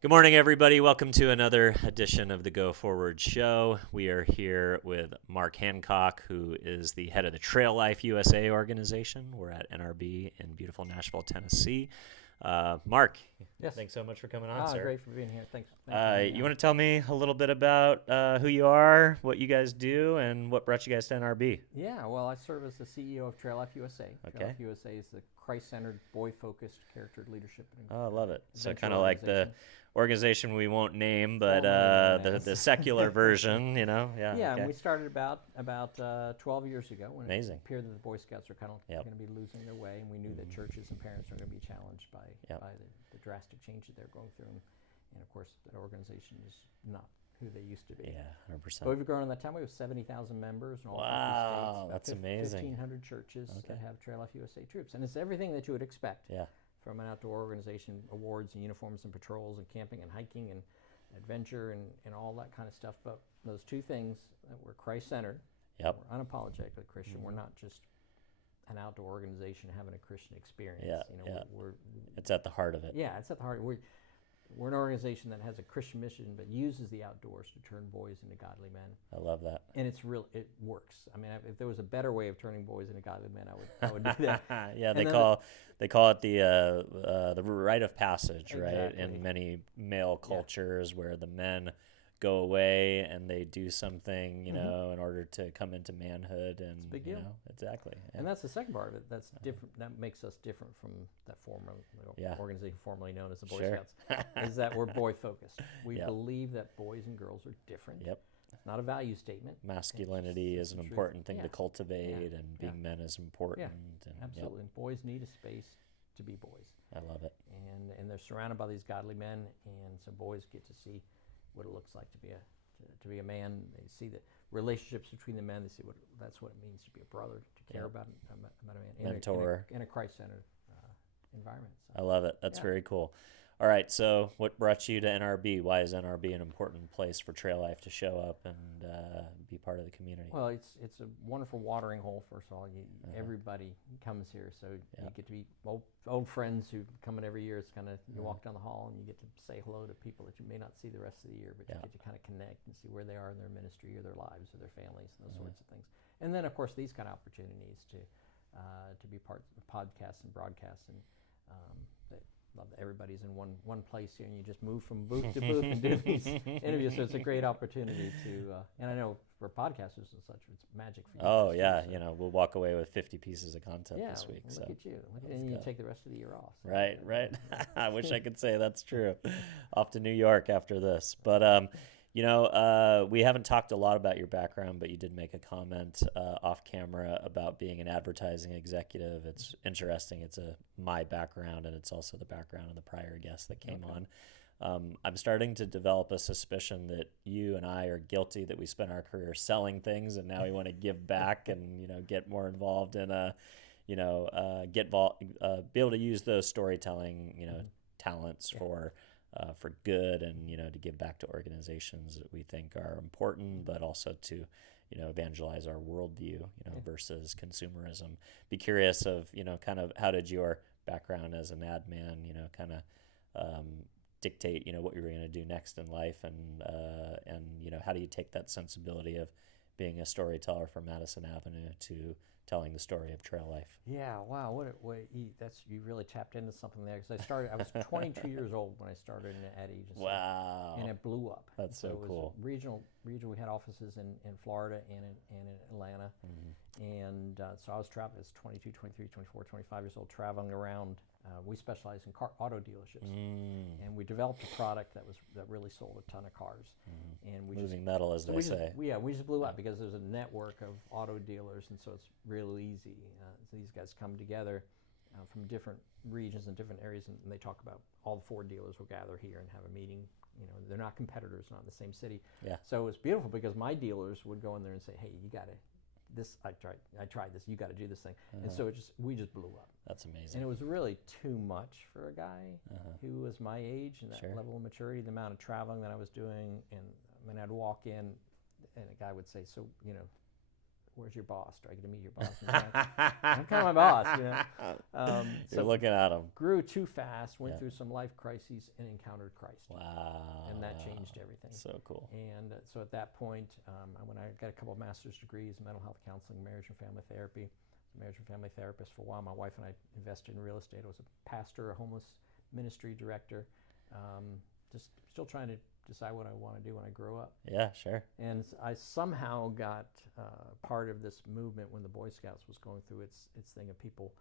Good morning, everybody. Welcome to another edition of the Go Forward Show. We are here with Mark Hancock, who is the head of the Trail Life USA organization. We're at NRB in beautiful Nashville, Tennessee. Mark, Yes. thanks so much for coming on, sir. Great for being here. Thanks. For having me You on. want to tell me a little bit about who you are, what you guys do, and what brought you guys to NRB? Yeah, well, I serve as the CEO of Trail Life USA. Okay. Trail Life USA is the Christ-centered, boy-focused, charactered leadership. Oh, I love it. So adventure kind of like the organization we won't name, but Formerly known the as. secular version, Yeah. Yeah, Okay. and we started about 12 years ago when Amazing. it appeared that the Boy Scouts are kind of Yep. going to be losing their way, and we knew that churches and parents are going to be challenged by Yep. the drastic change that they're going through. And of course, that organization is not who they used to be. Yeah, 100%. But we've grown in that time. We have 70,000 members in all 50 Wow, states. About that's amazing. 1,500 churches Okay. that have Trail Life USA troops. And it's everything that you would expect Yeah. from an outdoor organization, awards and uniforms and patrols and camping and hiking and adventure and all that kind of stuff. But those two things, that we're Christ-centered, Yep. we're unapologetically Christian. We're not just an outdoor organization having a Christian experience. Yeah, yeah. We're It's at the heart of it. yeah, it's at the heart. We're an organization that has a Christian mission, but uses the outdoors to turn boys into godly men. I love that. And it works. I mean, if there was a better way of turning boys into godly men, I would do that. Yeah, And they then call it the rite of passage, right? Exactly. In many male cultures, where the men go away and they do something, in order to come into manhood, and a big deal. Exactly. And that's the second part of it. That's different. That makes us different from that former organization formerly known as the Boy Sure. Scouts. Is that we're boy focused. We Yep. believe that boys and girls are different. Yep. It's not a value statement. Masculinity is an the truth. important thing Yeah. to cultivate, Yeah. and being men is important. And, Absolutely. And boys need a space to be boys. I love it. And they're surrounded by these godly men, and so boys get to see what it looks like to be a man. They see the relationships between the men. They see that's what it means to be a brother, to care about a man, Mentor. in a Christ-centered environment. So. I love it. That's very cool. All right, so what brought you to NRB? Why is NRB an important place for Trail Life to show up and be part of the community? Well, it's a wonderful watering hole. First of all, everybody comes here, so you get to meet old friends who come in every year. It's kind of you walk down the hall and you get to say hello to people that you may not see the rest of the year, but you get to kind of connect and see where they are in their ministry or their lives or their families and those sorts of things. And then, of course, these kind of opportunities to be part of podcasts and broadcasts and that love that everybody's in one place here, and you just move from booth to booth and do these interviews. So it's a great opportunity to, and I know for podcasters and such, it's magic for you. Oh guys, yeah, too, so. we'll walk away with 50 pieces of content Yeah, this week. look So at you. And you take the rest of the year off. So. right. I wish I could say that's true. Off to New York after this, but we haven't talked a lot about your background, but you did make a comment off camera about being an advertising executive. It's interesting. It's my background, and it's also the background of the prior guest that came on. I'm starting to develop a suspicion that you and I are guilty, that we spent our career selling things, and now we want to give back and get more involved in be able to use those storytelling talents for good, and to give back to organizations that we think are important, but also to evangelize our worldview versus consumerism. Be curious of kind of how did your background as an ad man kind of dictate what you were going to do next in life, and how do you take that sensibility of being a storyteller from Madison Avenue to telling the story of Trail Life? Yeah, wow, you really tapped into something there, because I was 22 years old when I started in an ad agency. Wow. And it blew up. That's so it was cool. Regional, we had offices in Florida and in Atlanta. And so I was traveling, as 22, 23, 24, 25 years old, traveling around. We specialize in auto dealerships. And we developed a product that really sold a ton of cars. And we Moving metal, as they say. We just blew up because there's a network of auto dealers, and so it's real easy. So these guys come together from different regions and different areas, and they talk about all the Ford dealers will gather here and have a meeting. They're not competitors, not in the same city. Yeah. So it was beautiful because my dealers would go in there and say, "Hey, you got to I tried this. You got to do this thing." And so we just blew up. That's amazing. And it was really too much for a guy who was my age and that level of maturity, the amount of traveling that I was doing. And I mean, I'd walk in, and a guy would say, "So, where's your boss? Do I get to meet your boss? I'm kind of my boss, you know. You're looking at him. Grew too fast, went through some life crises, and encountered Christ. Wow. And that changed everything. So cool. And so at that point, when I got a couple of master's degrees in mental health counseling, marriage and family therapy, marriage and family therapist for a while. My wife and I invested in real estate. I was a pastor, a homeless ministry director, just still trying to decide what I want to do when I grow up. Yeah, sure. And I somehow got part of this movement when the Boy Scouts was going through its thing of people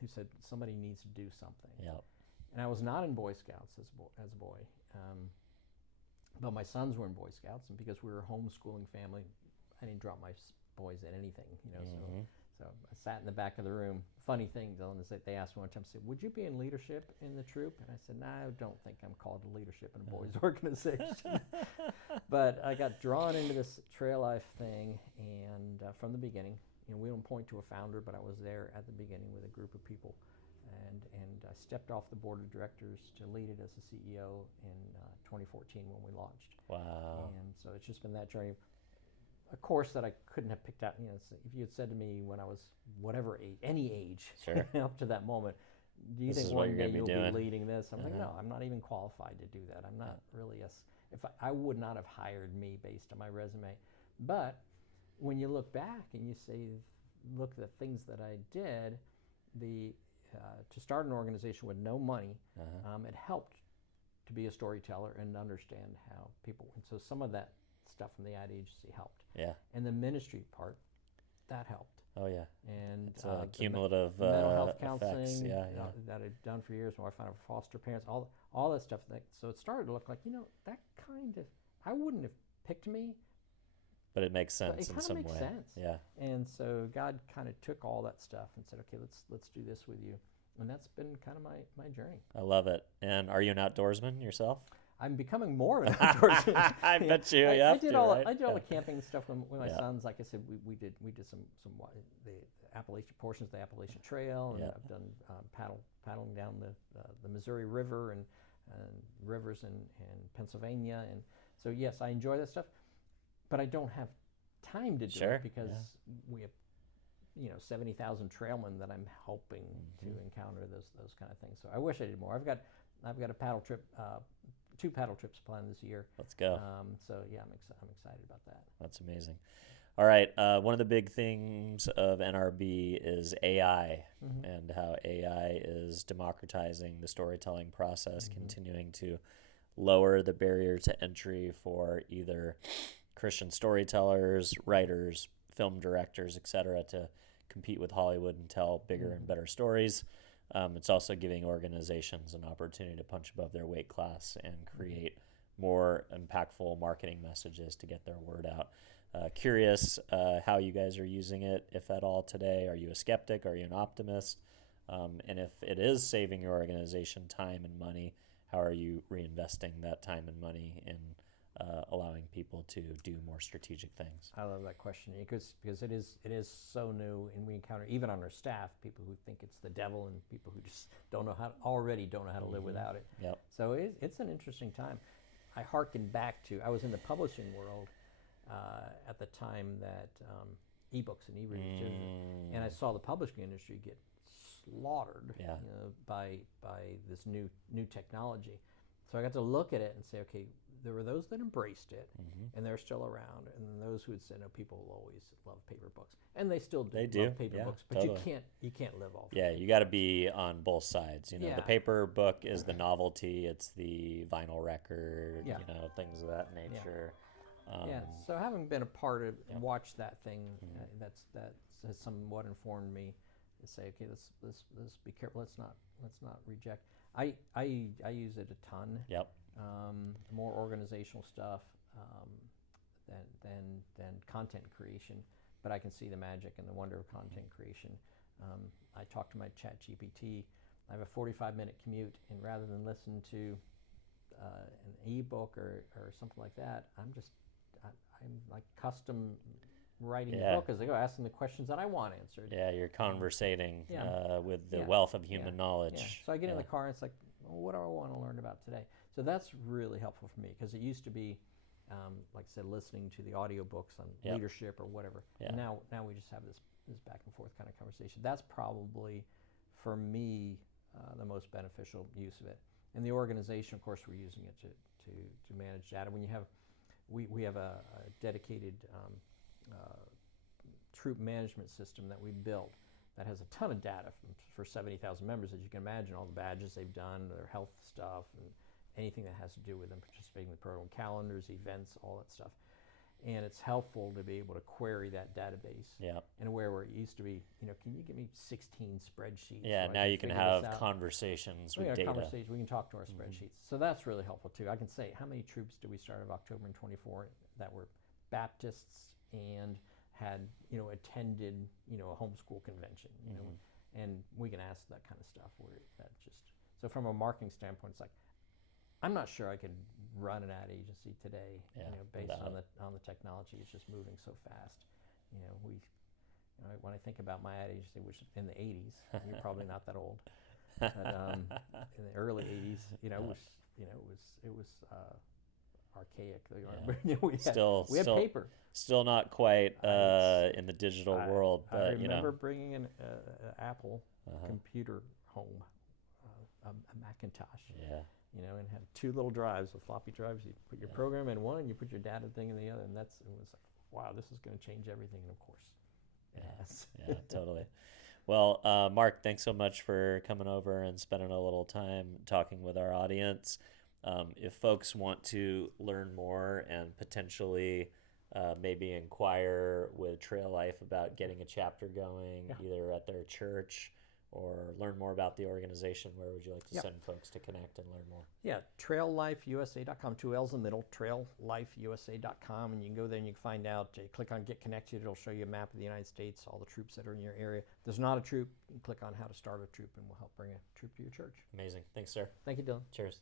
who said somebody needs to do something. Yep. And I was not in Boy Scouts as a boy, but my sons were in Boy Scouts, and because we were a homeschooling family, I didn't drop my boys at anything, you know. So I sat in the back of the room. Funny thing, Dylan, is that they asked me one time, said, "Would you be in leadership in the troop?" And I said, "No, I don't think I'm called to leadership in a boys' organization." But I got drawn into this trail life thing, and from the beginning, you know, we don't point to a founder, but I was there at the beginning with a group of people, and I stepped off the board of directors to lead it as a CEO in 2014 when we launched. Wow. And so it's just been that journey. A course that I couldn't have picked out. You know, if you had said to me when I was whatever age, any age, sure. up to that moment, do you This think one day you'll be leading this? I'm like, no, I'm not even qualified to do that. I'm not really if I would not have hired me based on my resume. But when you look back and you say, look at the things that I did, to start an organization with no money, it helped to be a storyteller and understand how people. And so some of that stuff from the ad agency helped. Yeah. And the ministry part, that helped. Oh yeah. And it's cumulative mental health effects. counseling Yeah. that I'd done for years. My wife and I were foster parents, all that stuff. So it started to look like, you know, that kind of, I wouldn't have picked me. But it makes sense in some way. It kind of makes sense. Yeah. And so God kind of took all that stuff and said, okay, let's do this with you. And that's been kind of my journey. I love it. And are you an outdoorsman yourself? I'm becoming more of an outdoorsman. I bet you. I did all the camping stuff when my Yeah. sons. Like I said, we did some the Appalachian portions of the Appalachian Trail, and I've done paddling down the Missouri River and rivers in Pennsylvania, and so yes, I enjoy that stuff, but I don't have time to do it because we have 70,000 trailmen that I'm helping to encounter those kind of things. So I wish I did more. I've got a paddle trip. 2 paddle trips planned this year. Let's go. So yeah, I'm excited about that. That's amazing. All right. One of the big things of NRB is AI and how AI is democratizing the storytelling process, continuing to lower the barrier to entry for either Christian storytellers, writers, film directors, etc., to compete with Hollywood and tell bigger and better stories. It's also giving organizations an opportunity to punch above their weight class and create more impactful marketing messages to get their word out. Curious how you guys are using it, if at all, today. Are you a skeptic? Are you an optimist? And if it is saving your organization time and money, how are you reinvesting that time and money in allowing people to do more strategic things? I love that question because it is so new, and we encounter even on our staff people who think it's the devil and people who just don't know how to live without it. Yep. So it's an interesting time. I hearken back to I was in the publishing world at the time that ebooks and e-readers, and I saw the publishing industry get slaughtered by this new technology. So I got to look at it and say, okay, there were those that embraced it, and they're still around, and then those who had said, no, people will always love paper books, and they still do love paper books, but totally. you can't live off. Yeah, you got to be on both sides. The paper book is the novelty; it's the vinyl record. Things of that nature. So having been a part of, watched that thing, that has somewhat informed me to say, okay, let's be careful. Let's not reject. I use it a ton. Yep. More organizational stuff than content creation, but I can see the magic and the wonder of content creation. I talk to my chat GPT. I have a 45-minute commute, and rather than listen to an ebook or something like that, I'm like custom writing the book as I go, asking the questions that I want answered. Yeah, you're conversating with the wealth of human knowledge. Yeah. So I get in the car and it's like, well, what do I want to learn about today? So that's really helpful for me because it used to be, like I said, listening to the audiobooks on Yep. leadership or whatever. Yeah. And now we just have this back and forth kind of conversation. That's probably, for me, the most beneficial use of it. And the organization, of course, we're using it to manage data. When you have, we have a dedicated troop management system that we built that has a ton of data for 70,000 members, as you can imagine, all the badges they've done, their health stuff, and anything that has to do with them participating in the program, calendars, events, all that stuff. And it's helpful to be able to query that database in a way where it used to be, can you give me 16 spreadsheets? Yeah, so now you can figure have this out? conversations We with can have data. conversations. We can talk to our spreadsheets. So that's really helpful too. I can say how many troops did we start of October in 24 that were Baptists and had attended a homeschool convention, and we can ask that kind of stuff. Where that just so from a marketing standpoint, it's like I'm not sure I could run an ad agency today, based on the technology. It's just moving so fast. When I think about my ad agency, which in the 80s, you're probably not that old, but in the early 80s, it was archaic. We had paper. Still not quite in the digital world, but I remember bringing an Apple computer home, a Macintosh. And had two little drives, with floppy drives. You put your program in one, and you put your data thing in the other, and it was like, wow, this is going to change everything. And of course, yes. Yeah, totally. Well, Mark, thanks so much for coming over and spending a little time talking with our audience. If folks want to learn more and potentially maybe inquire with Trail Life about getting a chapter going, either at their church or learn more about the organization, where would you like to send folks to connect and learn more? Yeah, traillifeusa.com, 2 L's in the middle, traillifeusa.com, and you can go there and you can find out. You click on Get Connected, it'll show you a map of the United States, all the troops that are in your area. If there's not a troop, you can click on How to Start a Troop, and we'll help bring a troop to your church. Amazing. Thanks, sir. Thank you, Dylan. Cheers.